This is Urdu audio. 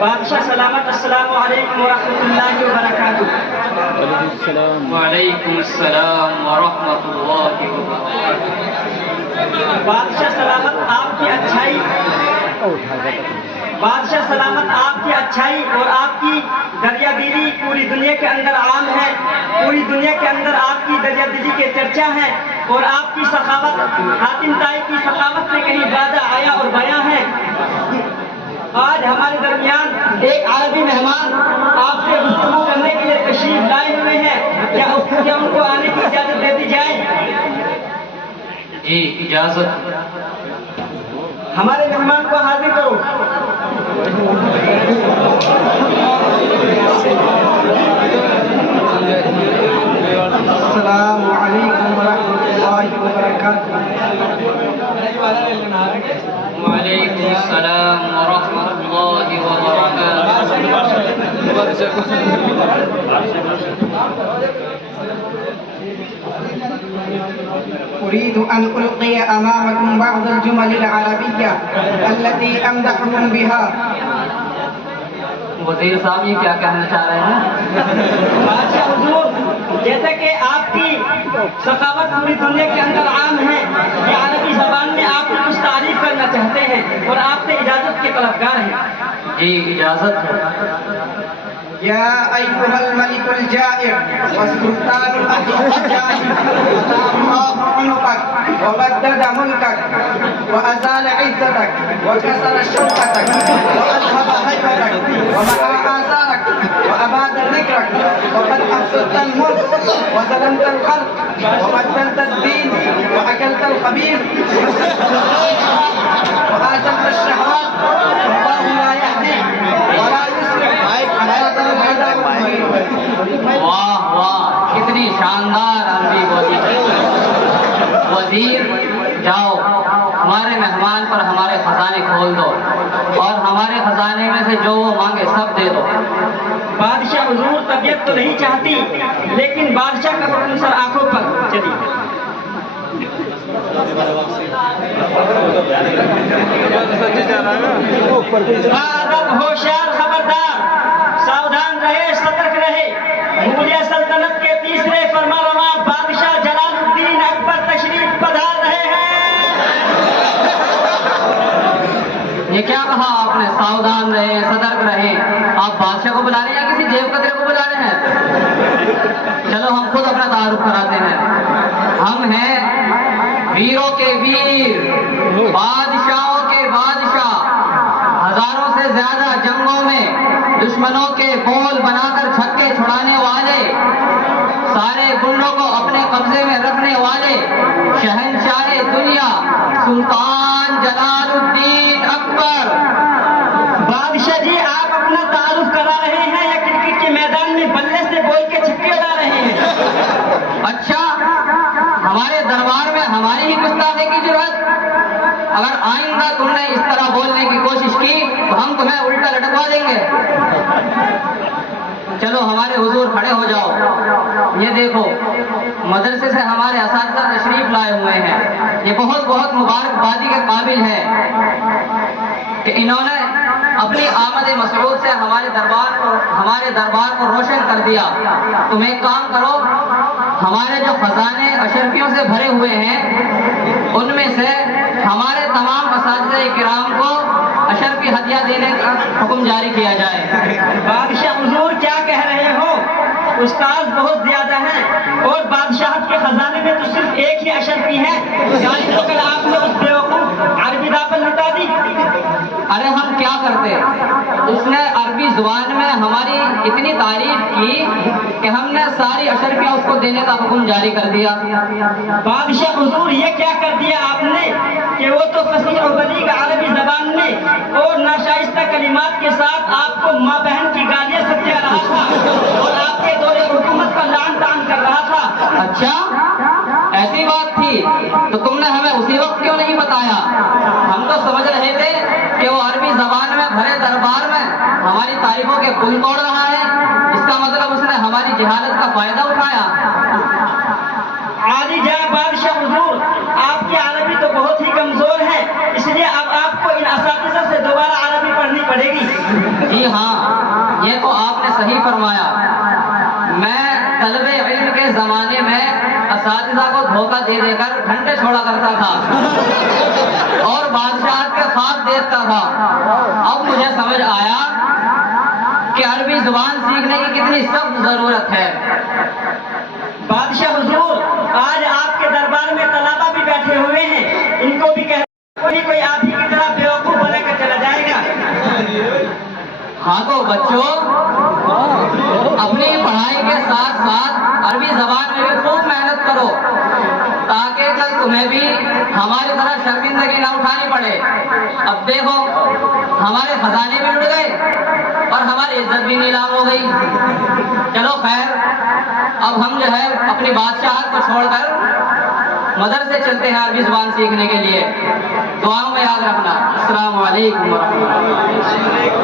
بادشاہ سلامت، السلام علیکم ورحمۃ اللہ وبرکاتہ۔ وعلیکم السلام ورحمۃ اللہ وبرکاتہ۔ بادشاہ سلامت آپ کی اچھائی، بادشاہ سلامت آپ کی اچھائی اور آپ کی دریا دلی پوری دنیا کے اندر عام ہے۔ پوری دنیا کے اندر آپ کی دریا دلی کے چرچا ہے اور آپ کی سخاوت، حاتم طائی کی سخاوت سے کہیں زیادہ آیا اور بیاں ہے۔ آج ہمارے درمیان ایک عربی مہمان آپ سے گفتگو کرنے کے لیے تشریف لائے ہوئے ہیں، کیا ان کو آنے کی اجازت دے دی جائے؟ جی اجازت۔ ہمارے مہمان کو حاضر کرو۔ السلام علیکم ورحمۃ اللہ وبرکاتہ۔ وعلیکم السلام ورحمۃ اللہ أريد أن ألقي أمامكم بعض الجمل العربية التي أمدحكم بها۔ وزیر صاحب یہ کیا کہنا چاہ رہے ہیں؟ بادشاہ حضور، جیسا کہ آپ کی ثقافت پوری دنیا کے اندر عام ہے، یہ عربی زبان میں آپ کو کچھ تعریف کرنا چاہتے ہیں اور آپ سے اجازت کے طلبگار ہیں۔ جی اجازت ہے۔ يا أيها الملك الجائر والسلطان الجائر، الله عنقك وبدد ملكك وأزال عزتك وكسر شوكتك وأذهب هيبتك ومحى آثارك وأباد ذكرك، وقد أفسدت الملك وظلمت الخلق وبدلت الدين وأكلت الخبيث وآثرت الشهوات، والله لا يهدي ولا يصلح واہ واہ، کتنی شاندار عربی بولی۔ وزیر جاؤ، ہمارے مہمان پر ہمارے خزانے کھول دو اور ہمارے خزانے میں سے جو وہ مانگے سب دے دو۔ بادشاہ حضور، طبیعت تو نہیں چاہتی لیکن بادشاہ کا حکم سر آنکھوں پر۔ چلیے ہوشیار، خبردار، ساودھان رہے، سترک رہے۔ مغلیہ سلطنت کے تیسرے فرمانروا بادشاہ جلال الدین اکبر تشریف پدھار رہے ہیں۔ یہ کیا کہا آپ نے؟ ساودھان رہے، سترک رہے۔ آپ بادشاہ کو بلا رہے ہیں یا کسی جیب کترے کو بلا رہے ہیں؟ چلو ہم خود اپنا تعارف کراتے ہیں۔ ہم ہیں ویروں کے ویر، بادشاہوں کے بادشاہ، ہزاروں سے زیادہ جنگوں میں دشمنوں کے بول بنا کر چھکے چھڑانے والے، سارے گنڈوں کو اپنے قبضے میں رکھنے والے، شہنشاہ دنیا سلطان جلال الدین اکبر۔ بادشاہ جی، آپ اپنا تعارف کرا رہے ہیں یا کرکٹ کے میدان میں بلے سے بول کے چھکے اڑا رہے ہیں؟ اچھا، ہمارے دربار میں ہماری ہی گستاخی کی ضرورت؟ اگر آئندہ تم نے اس طرح بولنے کی کوشش کی تو ہم تمہیں الٹا لٹکوا دیں گے۔ چلو ہمارے حضور کھڑے ہو جاؤ۔ یہ دیکھو، مدرسے سے ہمارے اساتذہ تشریف لائے ہوئے ہیں۔ یہ بہت بہت مبارکبادی کے قابل ہے کہ انہوں نے اپنی آمد مسعود سے ہمارے دربار کو روشن کر دیا۔ تم ایک کام کرو، ہمارے جو خزانے اشرفیوں سے بھرے ہوئے ہیں ان میں سے ہمارے تمام اساتذہ کرام کو اشرفی ہدیہ دینے کا حکم جاری کیا جائے۔ بادشاہ حضور، کیا کہہ رہے ہو؟ استاد بہت زیادہ ہیں اور بادشاہت کے خزانے میں تو صرف ایک ہی اشرفی ہے، یعنی تو کل آپ نے اس بیوقوف عربی داپل لٹا دی۔ ارے ہم کیا کرتے؟ اس نے عربی زبان میں ہماری اتنی تعریف کی کہ ہم نے ساری اشرفیاں اس کو دینے کا حکم جاری کر دیا۔ بادشاہ حضور، یہ کیا کر دیا آپ نے کہ وہ تو فصیح و بلیغ عربی زبان میں اور ناشائستہ کلمات کے ساتھ آپ کو ماں بہن کی گالیاں سمجھا رہا تھا اور آپ کے دور حکومت کا لعن طعن کر رہا تھا۔ اچھا، ایسی بات تھی تو تم نے ہمیں اسی وقت کیوں نہیں بتایا؟ ہم تو سمجھ رہے تھے کہ وہ عربی زبان میں بھرے دربار میں ہماری تعریفوں کے پل توڑ رہا ہے، اس کا مطلب اس نے ہماری جہالت کا فائدہ اٹھایا۔ عالی جناب بادشاہ حضور، آپ کی عربی تو بہت ہی کمزور ہے، اس لیے اب آپ اساتذہ کو دھوکہ دے دے کر گھنٹے چھوڑا کرتا تھا اور بادشاہت کے خواب دیکھتا تھا۔ اب مجھے سمجھ آیا کہ عربی زبان سیکھنے کی کتنی سخت ضرورت ہے۔ بادشاہ حضور، آج آپ کے دربار میں طلبہ بھی بیٹھے ہوئے ہیں، ان کو بھی کہہ کوئی آپ ہی کی طرح بیوقوف بنا کر چلا جائے گا۔ ہاں تو بچوں، اپنی پڑھائی کے ساتھ ساتھ عربی زبان میں بھی خوب محنت کرو تاکہ کل تمہیں بھی ہماری طرح شرمندگی نہ اٹھانی پڑے۔ اب دیکھو ہمارے خزانے بھی لٹ گئے اور ہماری عزت بھی نیلام ہو گئی۔ چلو خیر، اب ہم جو ہے اپنی بادشاہت کو چھوڑ کر مدرسے چلتے ہیں عربی زبان سیکھنے کے لیے۔ دعاؤں میں یاد رکھنا۔ السلام علیکم ورحمۃ اللہ۔